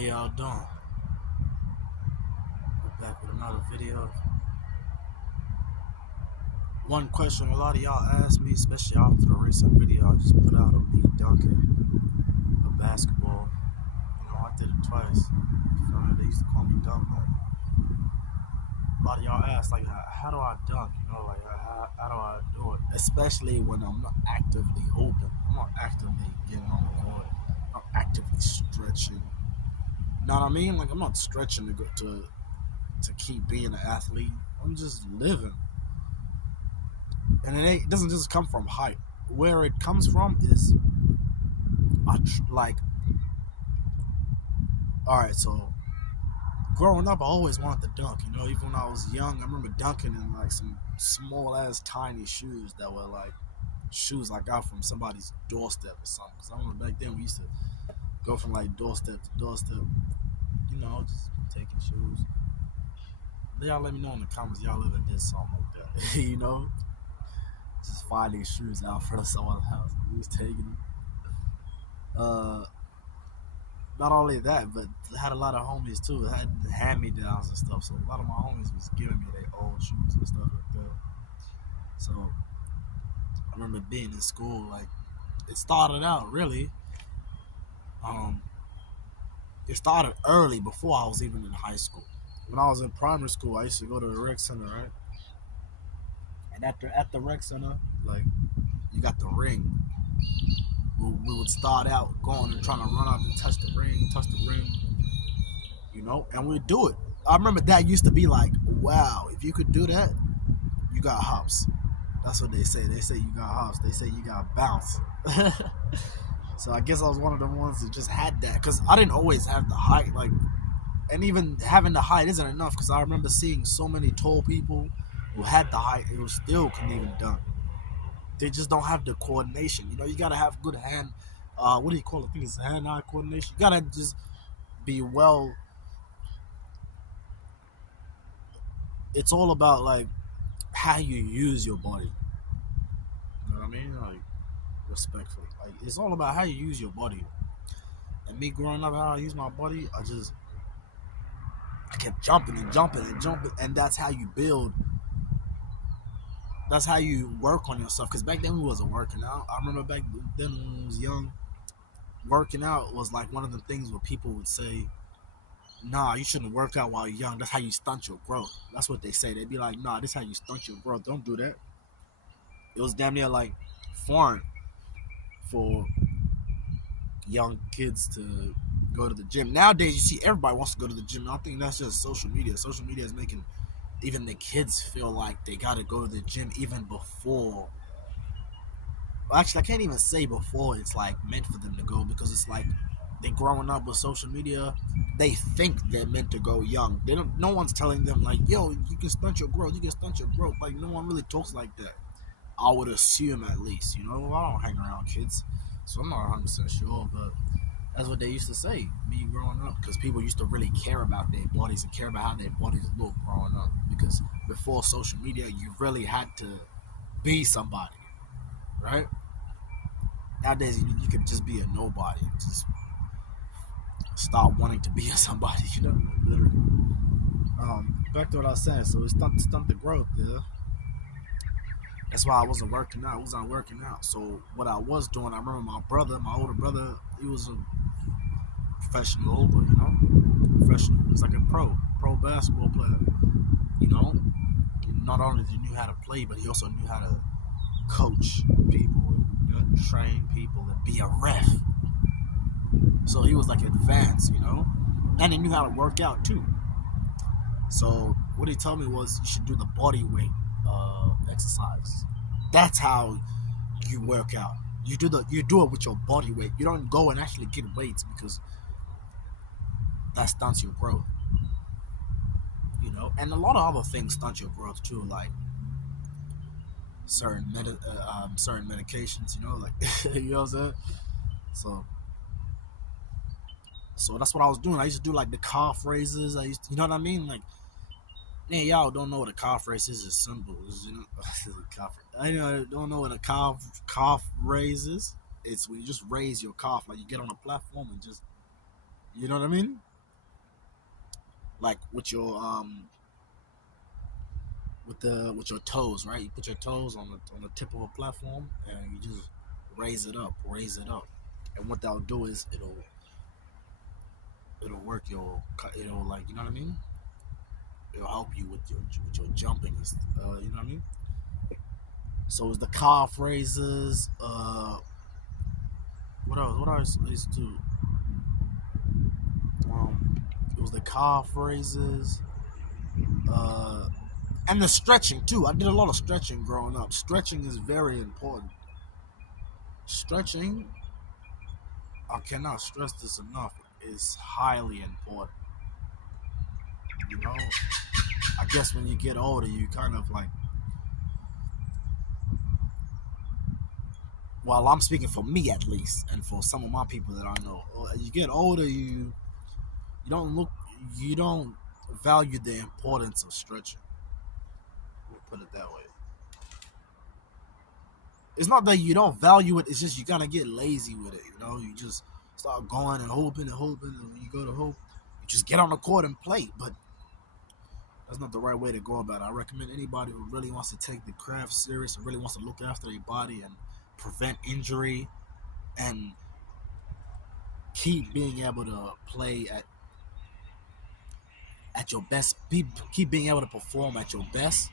y'all doing? We're back with another video. One question a lot of y'all asked me, especially after the recent video I just put out of me dunking a basketball. I did it twice. They used to call me dunk. A lot of y'all asked, like, how do I dunk? How do I do it? Especially when I'm not actively hooping. I'm not actively getting on the court. I'm not actively stretching. You know what I mean? Like, I'm not stretching to keep being an athlete. I'm just living. And it doesn't just come from height. Where it comes from is, alright, so growing up, I always wanted to dunk. Even when I was young, I remember dunking in like some small ass tiny shoes that were like shoes I got from somebody's doorstep or something. Because I remember back then we used to go from like doorstep to doorstep, just taking shoes. Y'all let me know in the comments y'all ever did something like that. Just finding shoes out front of someone's house. We was taking them. Not only that, but I had a lot of homies too. I had hand-me-downs and stuff. So a lot of my homies was giving me their old shoes and stuff like that. So I remember being in school, like it started out really. It started early before I was even in high school. When I was in primary school, I used to go to the rec center, right? And at the rec center, like you got the ring. We would start out going and trying to run out and touch the ring, and we'd do it. I remember that used to be like, wow, if you could do that, you got hops. That's what they say. They say you got hops. They say you got bounce. So I guess I was one of the ones that just had that because I didn't always have the height. And even having the height isn't enough because I remember seeing so many tall people who had the height who still couldn't even dunk. They just don't have the coordination. You gotta have good hand. What do you call it? I think it's hand-eye coordination. You gotta just be well. It's all about like how you use your body. You know what I mean? Like respectfully, like it's all about how you use your body. And me growing up, how I use my body, I kept jumping and jumping and jumping, and that's how you build. That's how you work on yourself. Because back then we wasn't working out. I remember back then when I was young, working out was like one of the things where people would say, nah, you shouldn't work out while you're young. That's how you stunt your growth. That's what they say. They'd be like, nah, this is how you stunt your growth. Don't do that. It was damn near like foreign for young kids to go to the gym. Nowadays, you see everybody wants to go to the gym. I think that's just social media. Social media is making even the kids feel like they got to go to the gym even before. Well, actually, I can't even say before it's like meant for them to go because it's like they growing up with social media. They think they're meant to go young. They don't. No one's telling them like, yo, you can stunt your growth. You can stunt your growth. Like no one really talks like that. I would assume at least. I don't hang around kids, so I'm not 100% sure, but that's what they used to say, me growing up, because people used to really care about their bodies and care about how their bodies look growing up. Because before social media, you really had to be somebody, right? Nowadays, you could just be a nobody and just start wanting to be a somebody, literally. Back to what I was saying, so it's stunt the growth, yeah. That's why I wasn't working out. I wasn't working out. So what I was doing, I remember my older brother, he was a professional hooper, professional. He was like a pro basketball player, Not only did he knew how to play, but he also knew how to coach people, train people, and be a ref. So he was like advanced, and he knew how to work out too. So what he told me was you should do the body weight exercise. That's how you work out. You do it with your body weight. You don't go and actually get weights because that stunts your growth. And a lot of other things stunt your growth too, like certain medications. Like you know what I'm saying. So that's what I was doing. I used to do like the calf raises. You know what I mean? Like, man, y'all don't know what a calf raise is. It's simple. I don't know what a calf raise is. It's when you just raise your calf, like you get on a platform and just, you know what I mean? like with your toes, right? You put your toes on the tip of a platform and you just raise it up, and what that'll do is it'll work it'll like you know what I mean. It'll help you with your jumping, you know what I mean. So it's the calf raises. What else? What else I used to do? It was the calf raises. Uh, and the stretching too. I did a lot of stretching growing up. Stretching is very important. Stretching, I cannot stress this enough, is highly important. You know, I guess when you get older, you kind of like. Well, I'm speaking for me at least, and for some of my people that I know. As you get older, you don't look, you don't value the importance of stretching. We'll put it that way. It's not that you don't value it. It's just you kind of get lazy with it. You know, you just start going and hoping, and when you go to hoop, you just get on the court and play. But that's not the right way to go about it. I recommend anybody who really wants to take the craft serious and really wants to look after their body and prevent injury and keep being able to play at your best, keep being able to perform at your best.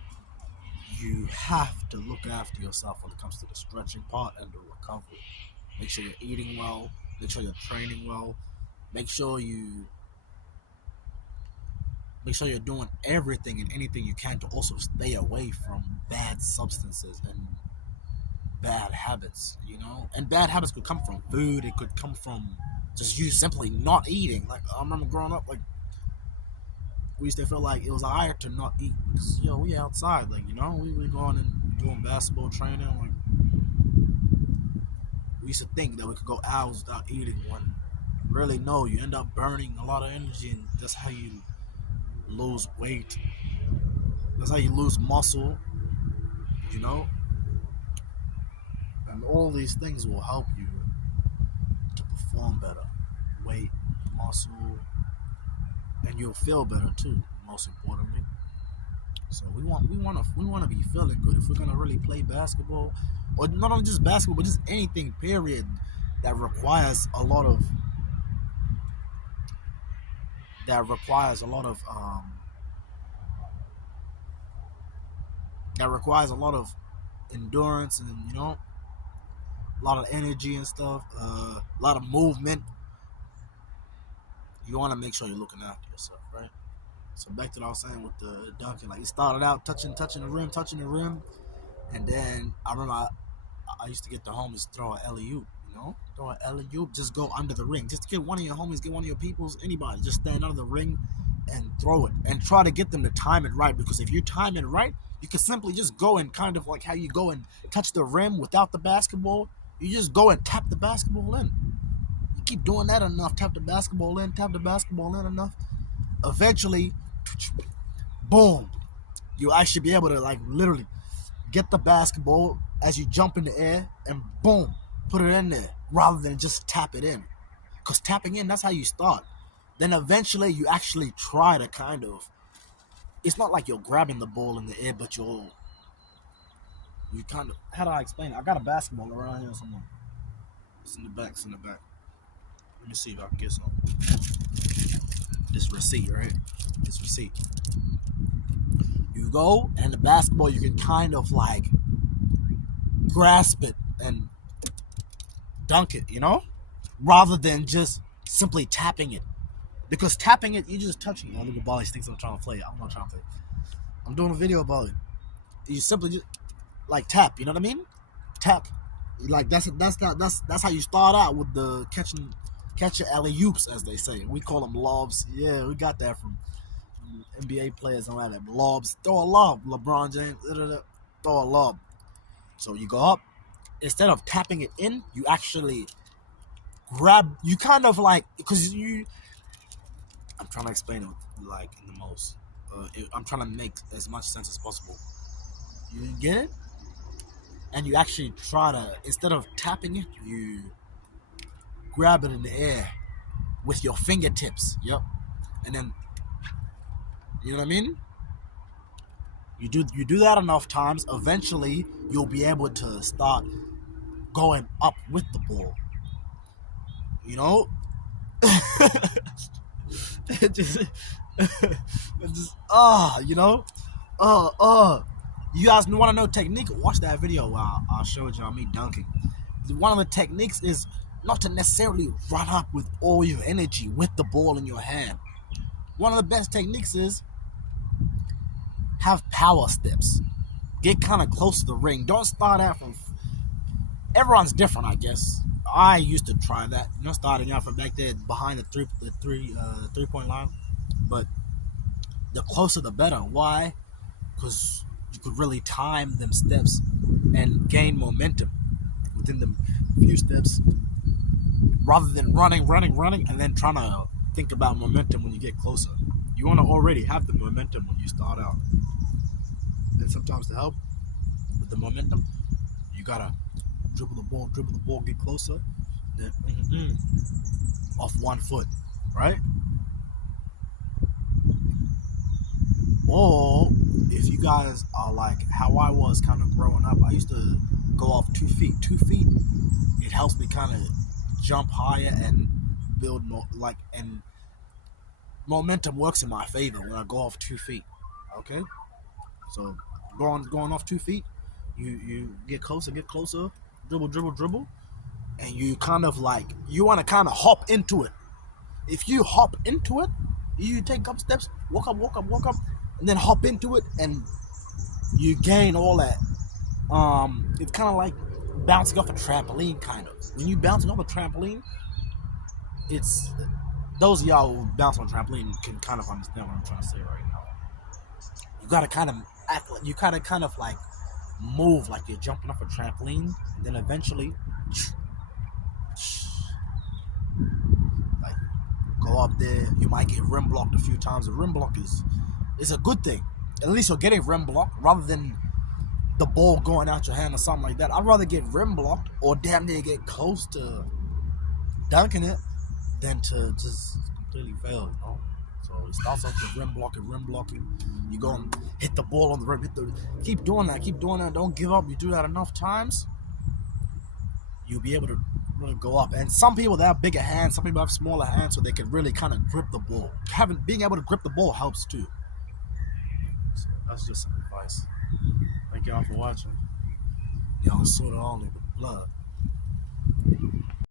You have to look after yourself when it comes to the stretching part and the recovery. Make sure you're eating well. Make sure you're training well. Make sure you make sure you're doing everything and anything you can to also stay away from bad substances and bad habits. You know, and bad habits could come from food. It could come from just you simply not eating. Like I remember growing up, like we used to feel like it was hard to not eat because we outside, like we going and doing basketball training. Like we used to think that we could go hours without eating. When really no, you end up burning a lot of energy, and that's how you lose weight. That's how you lose muscle. You know, and all these things will help you to perform better. Weight, muscle, and you'll feel better too. Most importantly. So we want to be feeling good if we're gonna really play basketball, or not only just basketball, but just anything. Period, that requires a lot of that requires a lot of that requires a lot of endurance and a lot of energy and stuff, a lot of movement. You want to make sure you're looking after yourself, right? So back to what I was saying with the dunking, like it started out touching the rim, and then I remember I used to get the homies throw an alley oop, throw an alley oop, just go under the ring, just get one of your homies, get one of your peoples, anybody, just stand under the ring and throw it, and try to get them to time it right, because if you time it right, you can simply just go and kind of like how you go and touch the rim without the basketball, you just go and tap the basketball in. You keep doing that enough, tap the basketball in enough, eventually, boom, you actually be able to like literally get the basketball as you jump in the air and boom, put it in there rather than just tap it in. Because tapping in, that's how you start. Then eventually you actually try to kind of, it's not like you're grabbing the ball in the air, but you kind of, how do I explain it? I got a basketball around here somewhere. It's in the back. Let me see if I can get some. This receipt, right? This receipt. You go, and the basketball, you can kind of like grasp it and dunk it, rather than just simply tapping it. Because tapping it, you're just touching it. Look at Bali thinks I'm trying to play it. I'm not trying to play it. I'm doing a video about it. You simply just like tap, you know what I mean? Tap. Like that's how you start out with the catching alley oops, as they say. We call them lobs. Yeah, we got that from NBA players and all that. Lobs. Throw a lob, LeBron James. Throw a lob. So you go up. Instead of tapping it in, you actually grab. You kind of like, because I'm trying to explain it like in the most. I'm trying to make as much sense as possible. You get it? And you actually try to, instead of tapping it, you grab it in the air with your fingertips. Yep. And then You know what I mean? You do that enough times, eventually you'll be able to start going up with the ball. You know, it just, it just you know, uh, uh. You guys want to know technique? Watch that video where I showed y'all me dunking. One of the techniques is not to necessarily run up with all your energy with the ball in your hand. One of the best techniques is have power steps. Get kind of close to the ring. Don't start out from. Everyone's different, I guess. I used to try that, starting out from back there behind the 3 point line. But the closer the better. Why? Because you could really time them steps and gain momentum within the few steps, rather than running, and then trying to think about momentum when you get closer. You want to already have the momentum when you start out. And sometimes to help with the momentum, you gotta dribble the ball, get closer, then off 1 foot, right? Or if you guys are like how I was kind of growing up, I used to go off 2 feet. 2 feet, it helps me kind of jump higher and build more, and momentum works in my favor when I go off 2 feet. Okay, so going off 2 feet, you get closer, dribble, and you kind of you want to kind of hop into it. If you hop into it, you take a couple steps, walk up, and then hop into it, and you gain all that. It's kind of like bouncing off a trampoline, kind of. When you bouncing off a trampoline, it's those of y'all who bounce on a trampoline can kind of understand what I'm trying to say right now. You gotta kind of act like you kind of like move like you're jumping off a trampoline, and then eventually, like, go up there. You might get rim blocked a few times. The rim block is a good thing. At least you're getting rim blocked rather than the ball going out your hand or something like that. I'd rather get rim blocked or damn near get close to dunking it than to just completely fail, you know? So it starts off with rim blocking. You go and hit the ball on the rim. Keep doing that. Don't give up. You do that enough times, you'll be able to really go up. And some people, they have bigger hands. Some people have smaller hands, so they can really kind of grip the ball. Being able to grip the ball helps too. So that's just some advice. Thank y'all for watching. Y'all Sudo only with blood.